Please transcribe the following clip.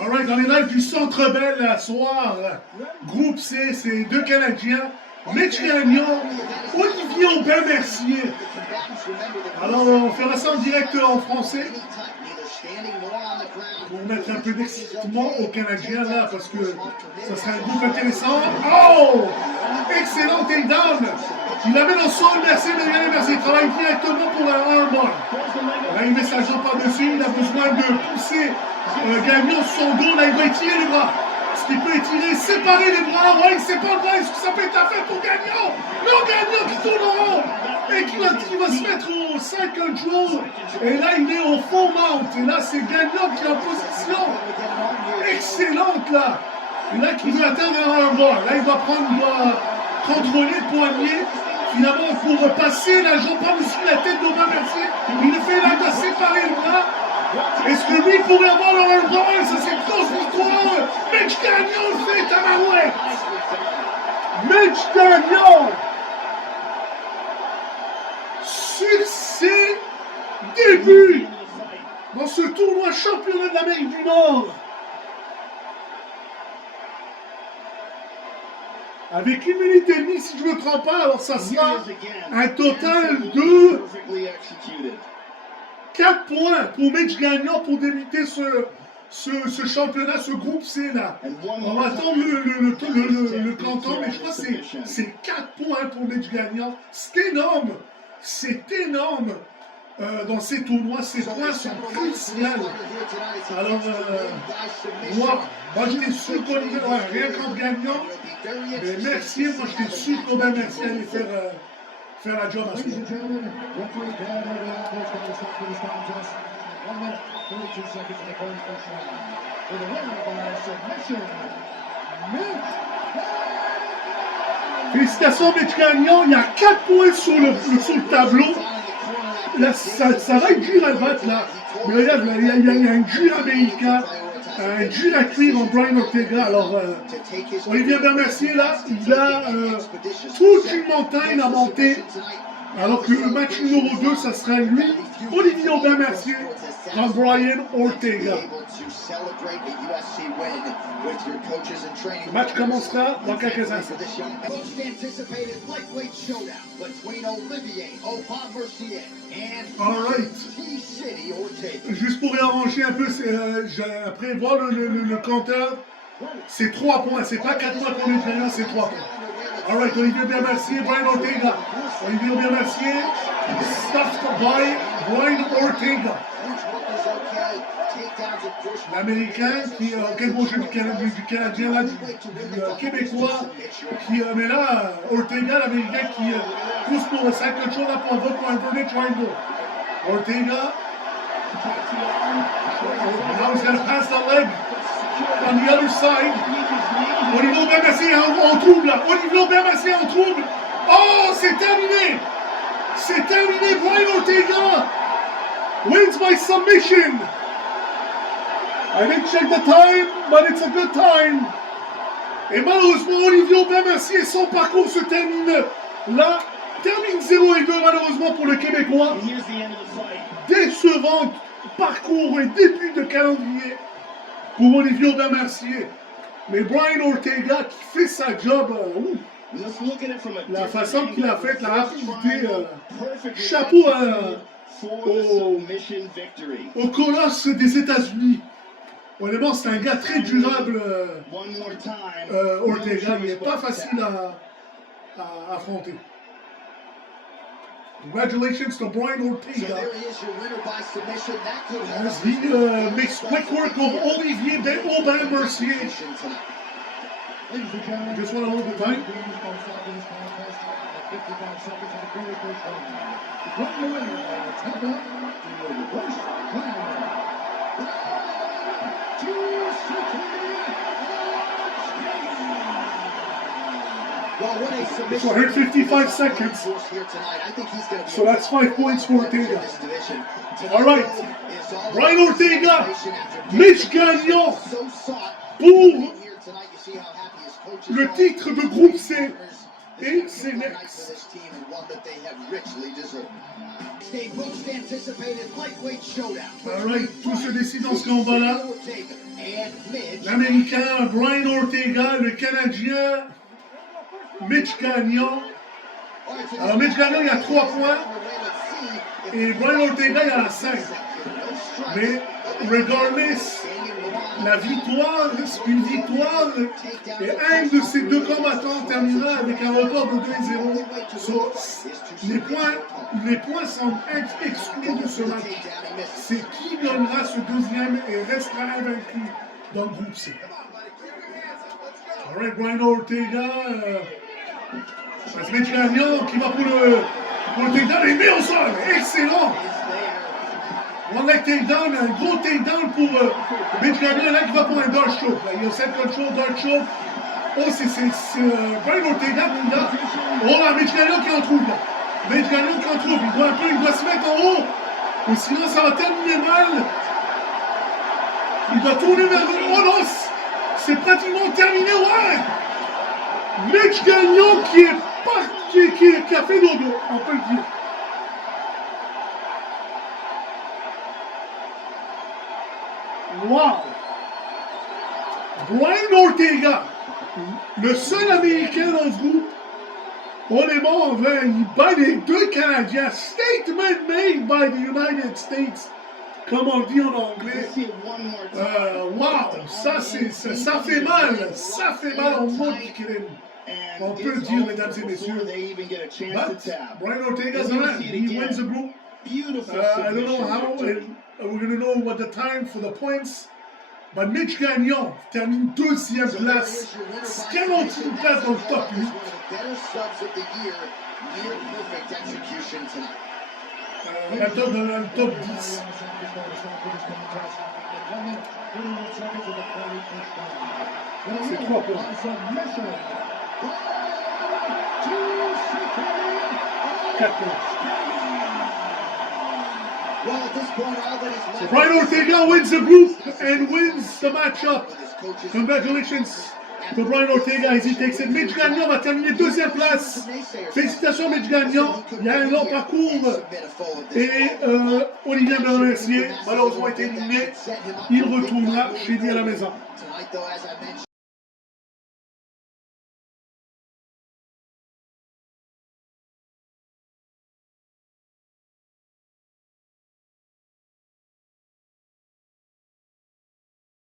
Alright, dans les lives du Centre Bell la soir, groupe C, c'est deux Canadiens, Mitch Gagnon, Olivier Aubin-Mercier. Alors on fera ça en direct en français pour mettre un peu d'excitement aux Canadiens là, parce que ça serait un groupe intéressant. Oh! Excellent takedown! Il amène en sol, Mercier, il travaille directement pour un armbar. Là, il met sa jambe par-dessus, il a besoin de pousser Gagnon sur son dos, là, il doit étirer les bras. Est-ce qu'il peut étirer, séparer les bras? Ouais, il sépare le bras, est-ce que ça peut être affaire pour Gagnon? Non, Gagnon qui tourne en rond et qui va se mettre au 5 draw. Et là, il est au fond mount. Et là, c'est Gagnon qui est en position excellente, là. Et là, qui veut atteindre un armbar. Là, il doit contrôler le poignet. Finalement, pour passer la jambe par-dessus la tête d'Aubin-Mercier, il le fait là de séparer le bras. Est-ce que lui pourrait avoir le armbar? Ça, c'est une grosse victoire. Mitch Gagnon le fait, Tamarouette. Mitch Gagnon. Succès début dans ce tournoi championnat de l'Amérique du Nord. Avec 1 minute et demie, si je ne me trompe pas, alors ça sera un total de 4 points pour Mitch Gagnon pour débuter ce championnat, ce groupe C là. On va attendre le canton, mais je crois que c'est 4 points pour Mitch Gagnon. C'est énorme! C'est énorme! Dans ces tournois, ces points sont cruciaux. Alors, moi j'étais sûr qu'on y aurait rien contre Gagnon, mais Mercier, moi j'étais sûr qu'Aubin-Mercier allait faire la job à ce moment. Félicitations Mitch Gagnon, il y a 4 points sur le tableau. Là, ça va être dur à battre là. Mais regarde, il y a un dur américain, un dur à cuire en Brian Ortega. Alors, Olivier Aubin-Mercier là, il a toute une montagne à monter. Alors que le match numéro 2, ça sera lui, Olivier Aubin-Mercier, contre Brian Ortega. Le match commencera dans quelques instants. Alright. Juste pour réarranger un peu, après voir le compteur, c'est 3 points, c'est pas 4 points pour les Canadiens, c'est 3 points. Alright, Olivier Aubin-Mercier, Brian Ortega. Olivier Aubin-Mercier, stuffed by Brian Ortega. L'Américain qui, quel beau jeu du Canadien là, du Québécois, qui, mais là, Ortega, l'Américain qui pousse pour le 5 control là pour un verdict triangle. Ortega, now he's going to pass the leg on the other side. Olivier Aubin-Mercier en trouble là, Olivier Aubin-Mercier en trouble. Oh, c'est terminé! C'est terminé, Brian Ortega wins by submission. I didn't check the time, but it's a good time. Et malheureusement, Olivier Aubin-Mercier, son parcours se termine là. Termine 0 et 2 malheureusement pour le Québécois. Décevant parcours et début de calendrier pour Olivier Aubin-Mercier. Mais Brian Ortega qui fait sa job, la façon qu'il a fait, la rapidité, chapeau au colosse des États-Unis. Honnêtement, c'est un gars très durable, Ortega. Il n'est pas facile à affronter. Congratulations to Brian Ortega. As he makes quick work of Olivier Aubin-Mercier. Just want to hold the time. So 155 seconds. So that's 5 points for Ortega. All right. Brian Ortega, Mitch Gagnon pour le titre de groupe C. Et c'est next. Alright, tout se décide dans ce combat-là. L'Américain Brian Ortega, le Canadien Mitch Gagnon. Alors Mitch Gagnon, il a 3 points. Et Brian Ortega, il en a 5. Mais regardless, la victoire, une victoire, et un de ces deux combattants terminera avec un record de 2-0. So, les points semblent être exclus de ce match. C'est qui gagnera ce deuxième et restera invaincu dans le groupe C. Alright, Brian Ortega, c'est Mitch Gagnon qui va pour le takedown et met au sol. Excellent! One leg takedown, un gros takedown pour Mitch Gagnon, là qui va pour un dart choke. Il y a 7 control, dart choke. Oh, c'est Brian Ortega qui là. Oh là, Mitch Gagnon qui en trouve là. Mitch Gagnon qui en trouve. Il doit se mettre en haut. Ou sinon ça va terminer mal. Il doit tourner vers le. Oh non! C'est pratiquement terminé, ouais! Mitch Gagnon qui est parti, qui a fait dodo, on peut le dire. Wow! Brian Ortega, le seul Américain dans ce groupe, on est bon en vrai, il bat les deux Canadiens. Statement made by the United States, comme on dit en anglais. Wow! Ça fait mal. Ça fait mal en mode crime. On peut le dire, mesdames et messieurs. But Brian Ortega's on it. He wins the group. I don't know how, and we're going to know what the time for the points. But Mitch Gagnon termine deuxième place. 41 places dans le top 8. Dans le top 10. C'est 3 points. 4 points. So Brian Ortega wins the group and wins the matchup. Congratulations to Brian Ortega as he takes it. Mitch Gagnon va terminer deuxième place. Félicitations Mitch Gagnon. Il y a un long parcours. Et Olivier Mercier, malheureusement, été éliminé. Il retournera chez lui à la maison.